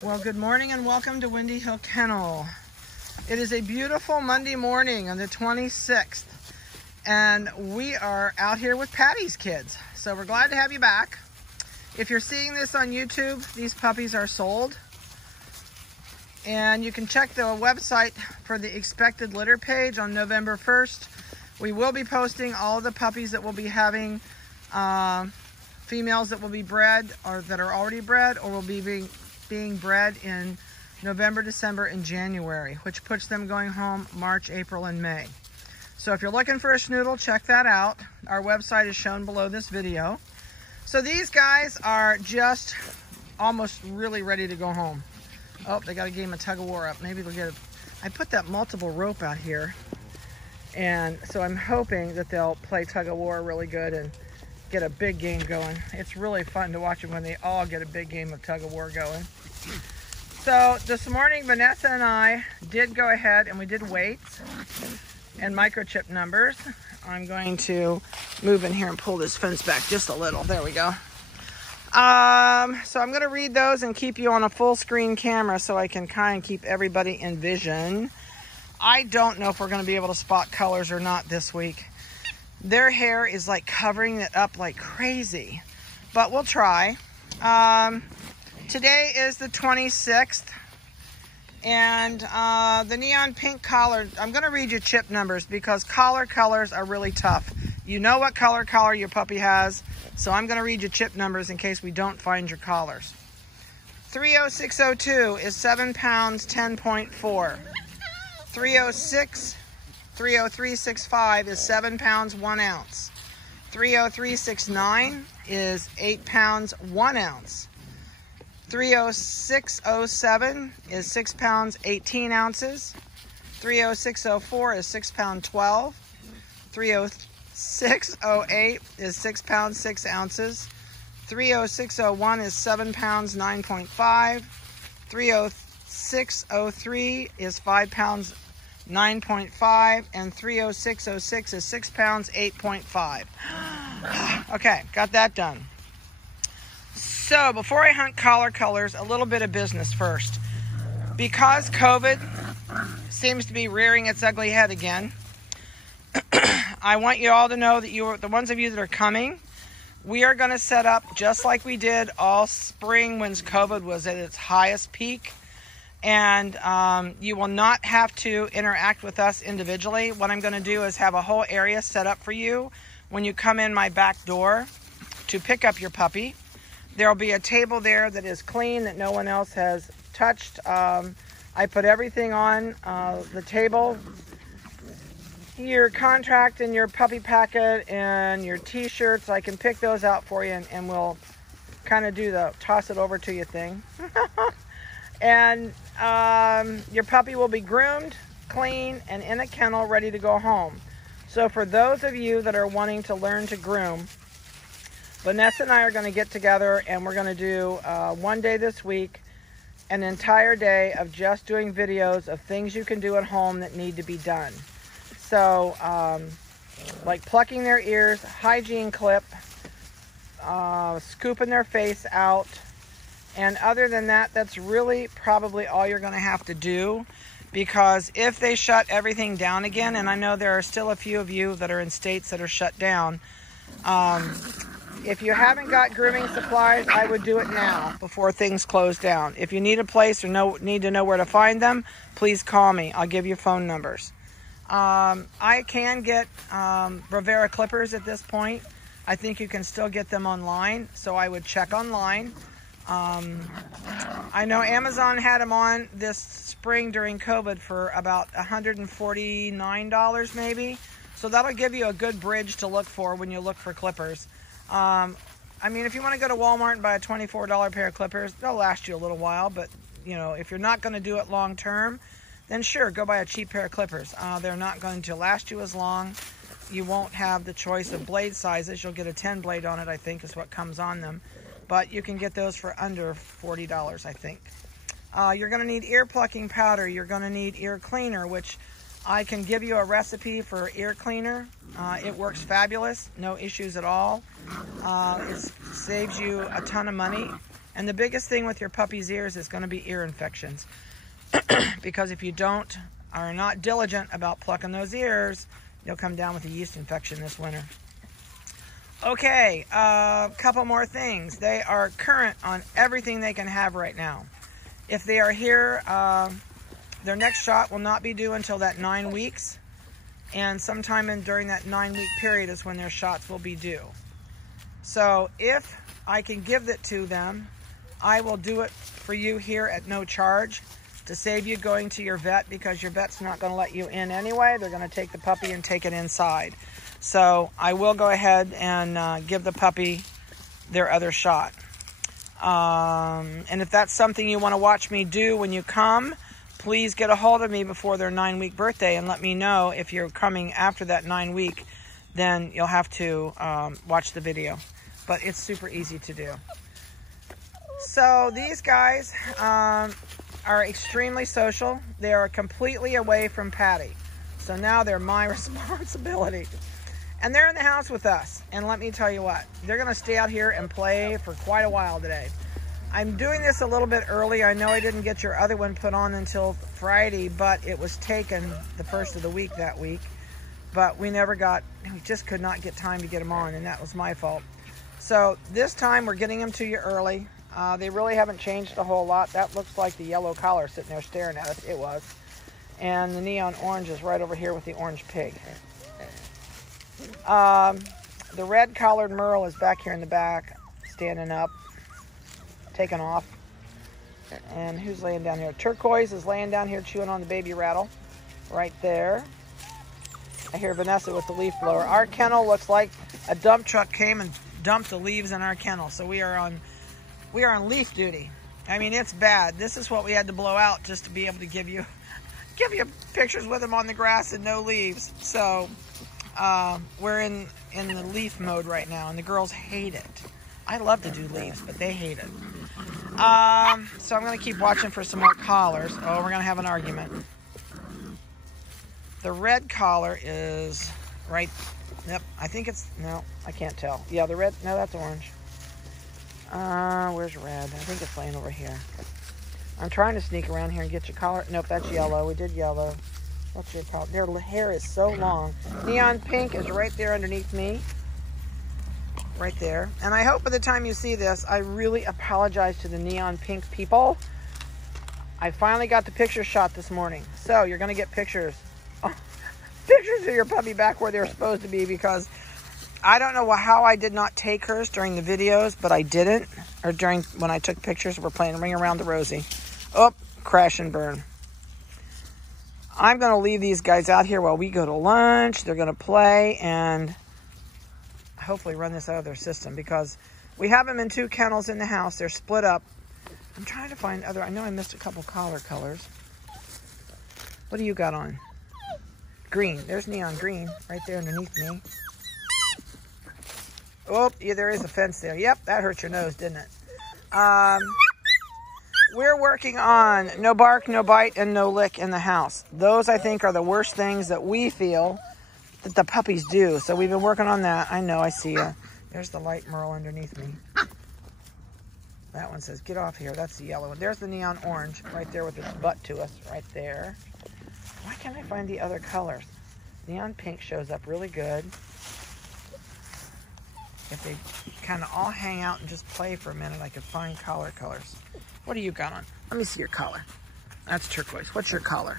Well, good morning and welcome to Windy Hill Kennel. It is a beautiful Monday morning on the 26th, and we are out here with Patty's kids. So we're glad to have you back. If you're seeing this on YouTube, these puppies are sold. And you can check the website for the expected litter page on November 1st. We will be posting all the puppies that we'll be having, females that will be bred or that are already bred or will be being bred in November, December, and January, which puts them going home March, April, and May. So if you're looking for a Schnoodle, check that out. Our website is shown below this video. So these guys are just almost really ready to go home. Oh, they got a game of tug of war up. Maybe they'll get I put that multiple rope out here, and so I'm hoping that they'll play tug of war really good and get a big game going. It's really fun to watch them when they all get a big game of tug of war going. So this morning, Vanessa and I did go ahead and we did weights and microchip numbers. I'm going to move in here and pull this fence back just a little. There we go. So I'm going to read those and keep you on a full screen camera so I can kind of keep everybody in vision. I don't know if we're going to be able to spot colors or not this week. Their hair is like covering it up like crazy, but we'll try. Today is the 26th, and the neon pink collar, I'm going to read you chip numbers because collar colors are really tough. You know what collar your puppy has, so I'm going to read you chip numbers in case we don't find your collars. 30602 is 7 pounds 10.4. 30365 is 7 pounds 1 ounce. 30369 is 8 pounds 1 ounce. 30607 is 6 pounds 18 ounces. 30604 is 6 pound 12. 30608 is 6 pounds 6 ounces. 30601 is 7 pounds 9.5. 30603 is 5 pounds 9.5, and 30606 is 6 pounds 8.5. Okay, got that done. So before I hunt collar colors, a little bit of business first. Because COVID seems to be rearing its ugly head again, I want you all to know that the ones of you that are coming, we are going to set up just like we did all spring when COVID was at its highest peak. And you will not have to interact with us individually. What I'm going to do is have a whole area set up for you when you come in my back door to pick up your puppy. There will be a table there that is clean, that no one else has touched. I put everything on the table. Your contract and your puppy packet and your t-shirts, I can pick those out for you, and we'll kind of do the toss it over to you thing. And your puppy will be groomed, clean, and in a kennel ready to go home. So for those of you that are wanting to learn to groom, Vanessa and I are going to get together and we're going to do one day this week, an entire day of just doing videos of things you can do at home that need to be done. So like plucking their ears, hygiene clip, scooping their face out. And other than that, that's really probably all you're going to have to do, because if they shut everything down again, and I know there are still a few of you that are in states that are shut down, if you haven't got grooming supplies, I would do it now before things close down. If you need a place or need to know where to find them, please call me. I'll give you phone numbers. I can get Bravera clippers at this point. I think you can still get them online, so I would check online. I know Amazon had them on this spring during COVID for about $149 maybe. So that'll give you a good bridge to look for when you look for clippers. I mean, if you want to go to Walmart and buy a $24 pair of clippers, they'll last you a little while. But, you know, if you're not going to do it long term, then sure, go buy a cheap pair of clippers. They're not going to last you as long. You won't have the choice of blade sizes. You'll get a 10 blade on it, I think, is what comes on them. But you can get those for under $40, I think. You're going to need ear plucking powder. You're going to need ear cleaner, which I can give you a recipe for ear cleaner. It works fabulous, no issues at all. It saves you a ton of money. And the biggest thing with your puppy's ears is going to be ear infections. Because if you are not diligent about plucking those ears, you'll come down with a yeast infection this winter. Okay, a couple more things. They are current on everything they can have right now. If they are here, their next shot will not be due until that 9 weeks. And sometime during that 9-week period is when their shots will be due. So if I can give it to them, I will do it for you here at no charge to save you going to your vet, because your vet's not going to let you in anyway. They're going to take the puppy and take it inside. So I will go ahead and give the puppy their other shot. And if that's something you want to watch me do when you come, please get a hold of me before their 9-week birthday and let me know. If you're coming after that 9-week, then you'll have to watch the video. But it's super easy to do. So these guys are extremely social. They are completely away from Patty. So now they're my responsibility. And they're in the house with us. And let me tell you what, they're going to stay out here and play for quite a while today. I'm doing this a little bit early. I know I didn't get your other one put on until Friday, but it was taken the first of the week that week. But we just could not get time to get them on, and that was my fault. So this time we're getting them to you early. They really haven't changed a whole lot. That looks like the yellow collar sitting there staring at us. It was. And the neon orange is right over here with the orange pig. The red collared merle is back here in the back, standing up, taking off. And who's laying down here? Turquoise is laying down here chewing on the baby rattle right there. I hear Vanessa with the leaf blower. Our kennel looks like a dump truck came and dumped the leaves in our kennel. So we are on leaf duty. I mean, it's bad. This is what we had to blow out just to be able to give you pictures with them on the grass and no leaves. So we're in the leaf mode right now, and the girls hate it. I love to do leaves, but they hate it. So I'm going to keep watching for some more collars. Oh, we're going to have an argument. The red collar is right. Yep, I think it's, no, I can't tell. Yeah, the red, no, that's orange. Where's red? I think it's laying over here. I'm trying to sneak around here and get your collar. Nope, that's yellow. We did yellow. What's your collar? Their hair is so long. Neon pink is right there underneath me. Right there. And I hope by the time you see this, I really apologize to the neon pink people. I finally got the picture shot this morning. So you're going to get pictures. Pictures of your puppy back where they're supposed to be, because I don't know how I did not take hers during the videos, but I didn't. Or during when I took pictures, we're playing Ring Around the Rosie. Oh, crash and burn. I'm going to leave these guys out here while we go to lunch. They're going to play and hopefully run this out of their system, because we have them in 2 kennels in the house. They're split up. I'm trying to find other. I know I missed a couple collar colors. What do you got on? Green. There's neon green right there underneath me. Oh, yeah, there is a fence there. Yep, that hurt your nose, didn't it? We're working on no bark, no bite, and no lick in the house. Those, I think, are the worst things that we feel that the puppies do. So we've been working on that. I know, I see you. There's the light merle underneath me. That one says, get off here. That's the yellow one. There's the neon orange right there with its butt to us right there. Why can't I find the other colors? Neon pink shows up really good. If they kind of all hang out and just play for a minute, I could find collar colors. What do you got on? Let me see your collar. That's turquoise. What's your collar?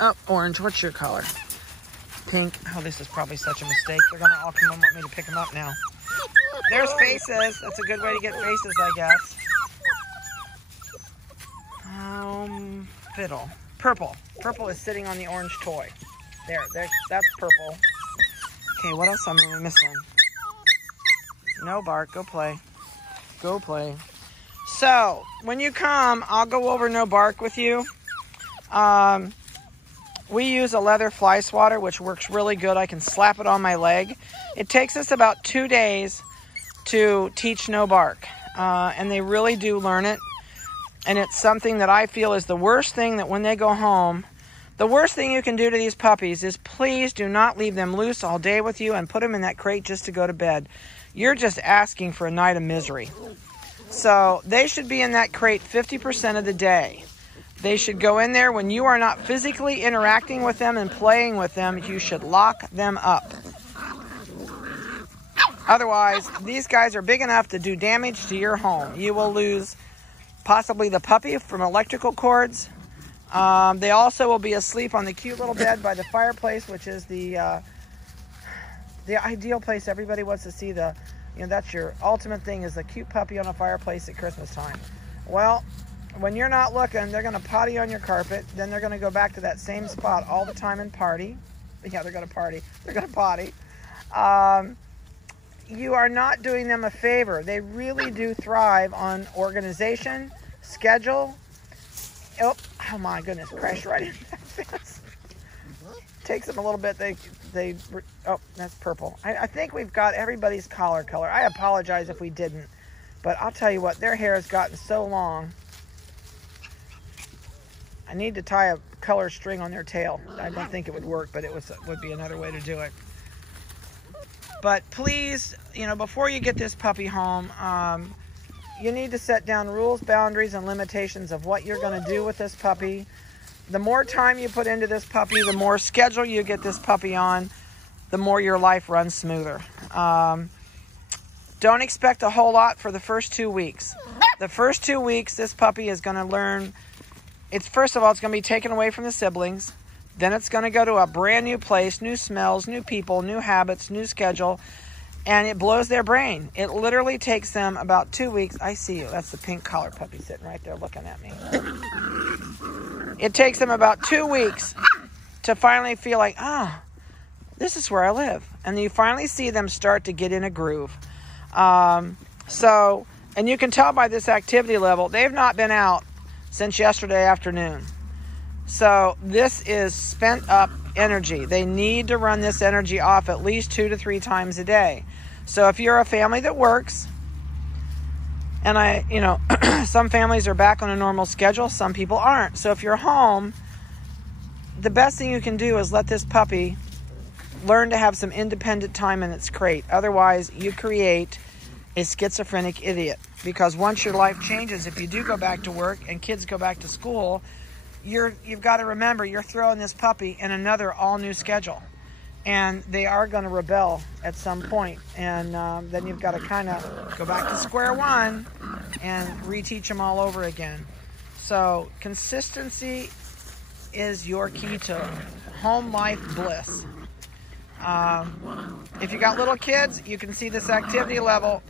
Oh, orange. What's your collar? Pink. Oh, this is probably such a mistake. They're going to all come and want me to pick them up now. There's faces. That's a good way to get faces, I guess. Fiddle. Purple. Purple is sitting on the orange toy. That's purple. Okay, what else am I missing? No bark. Go play. Go play. So, when you come, I'll go over no bark with you. We use a leather fly swatter, which works really good. I can slap it on my leg. It takes us about 2 days to teach no bark. And they really do learn it. And it's something that I feel is the worst thing, that when they go home, the worst thing you can do to these puppies is please do not leave them loose all day with you and put them in that crate just to go to bed. You're just asking for a night of misery. So they should be in that crate 50% of the day. They should go in there when you are not physically interacting with them and playing with them. You should lock them up. Otherwise, these guys are big enough to do damage to your home. You will lose possibly the puppy from electrical cords. They also will be asleep on the cute little bed by the fireplace, which is the ideal place everybody wants to see. That's your ultimate thing, is a cute puppy on a fireplace at Christmas time. Well, when you're not looking, they're going to potty on your carpet. Then they're going to go back to that same spot all the time and party. Yeah, they're going to party. They're going to potty. You are not doing them a favor. They really do thrive on organization, schedule. Oh my goodness, crashed right into that fence. Takes them a little bit. Oh, that's purple. I think we've got everybody's collar color. I apologize if we didn't, but I'll tell you what, their hair has gotten so long. I need to tie a color string on their tail. I don't think it would work, but it would be another way to do it. But please, before you get this puppy home, you need to set down rules, boundaries, and limitations of what you're going to do with this puppy. The more time you put into this puppy, the more schedule you get this puppy on, the more your life runs smoother. Don't expect a whole lot for the first 2 weeks. The first 2 weeks, this puppy is going to learn. First of all, it's going to be taken away from the siblings. Then it's going to go to a brand new place, new smells, new people, new habits, new schedule, and it blows their brain. It literally takes them about 2 weeks. I see you. That's the pink collar puppy sitting right there looking at me. It takes them about 2 weeks to finally feel like, this is where I live. And you finally see them start to get in a groove. And you can tell by this activity level, they've not been out since yesterday afternoon. So this is spent up energy. They need to run this energy off at least 2 to 3 times a day. So if you're a family that works, and some families are back on a normal schedule, some people aren't. So if you're home, the best thing you can do is let this puppy learn to have some independent time in its crate. Otherwise, you create a schizophrenic idiot. Because once your life changes, if you do go back to work and kids go back to school, you've got to remember you're throwing this puppy in another all-new schedule. And they are going to rebel at some point. And then you've got to kind of go back to square one and reteach them all over again. So consistency is your key to home life bliss. If you got little kids, you can see this activity level.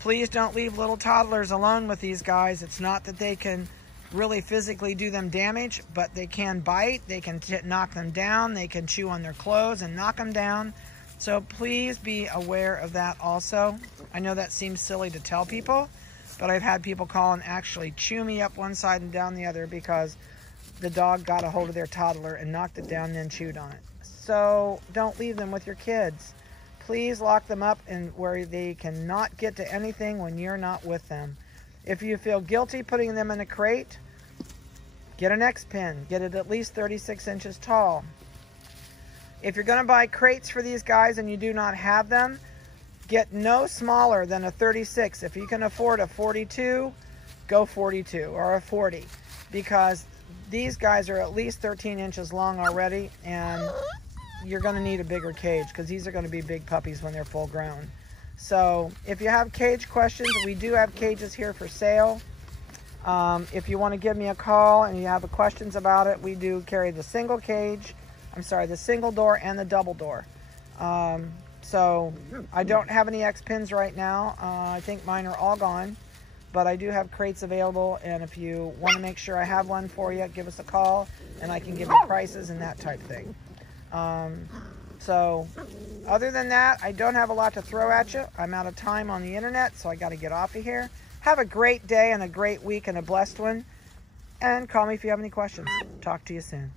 Please don't leave little toddlers alone with these guys. It's not that they can really physically do them damage, but they can bite, they can knock them down, they can chew on their clothes and knock them down. So please be aware of that also. I know that seems silly to tell people, but I've had people call and actually chew me up one side and down the other because the dog got a hold of their toddler and knocked it down and then chewed on it. So don't leave them with your kids. Please lock them up in where they cannot get to anything when you're not with them. If you feel guilty putting them in a crate, get an X pin. Get it at least 36 inches tall. If you're going to buy crates for these guys and you do not have them, get no smaller than a 36. If you can afford a 42, go 42 or a 40. Because these guys are at least 13 inches long already, and you're going to need a bigger cage because these are going to be big puppies when they're full grown. So if you have cage questions, we do have cages here for sale. If you want to give me a call and you have questions about it, we do carry the single door and the double door. So I don't have any X pins right now. I think mine are all gone, but I do have crates available. And if you want to make sure I have one for you, give us a call and I can give you prices and that type thing. So other than that, I don't have a lot to throw at you. I'm out of time on the internet, so I got to get off of here. Have a great day and a great week and a blessed one. And call me if you have any questions. Talk to you soon.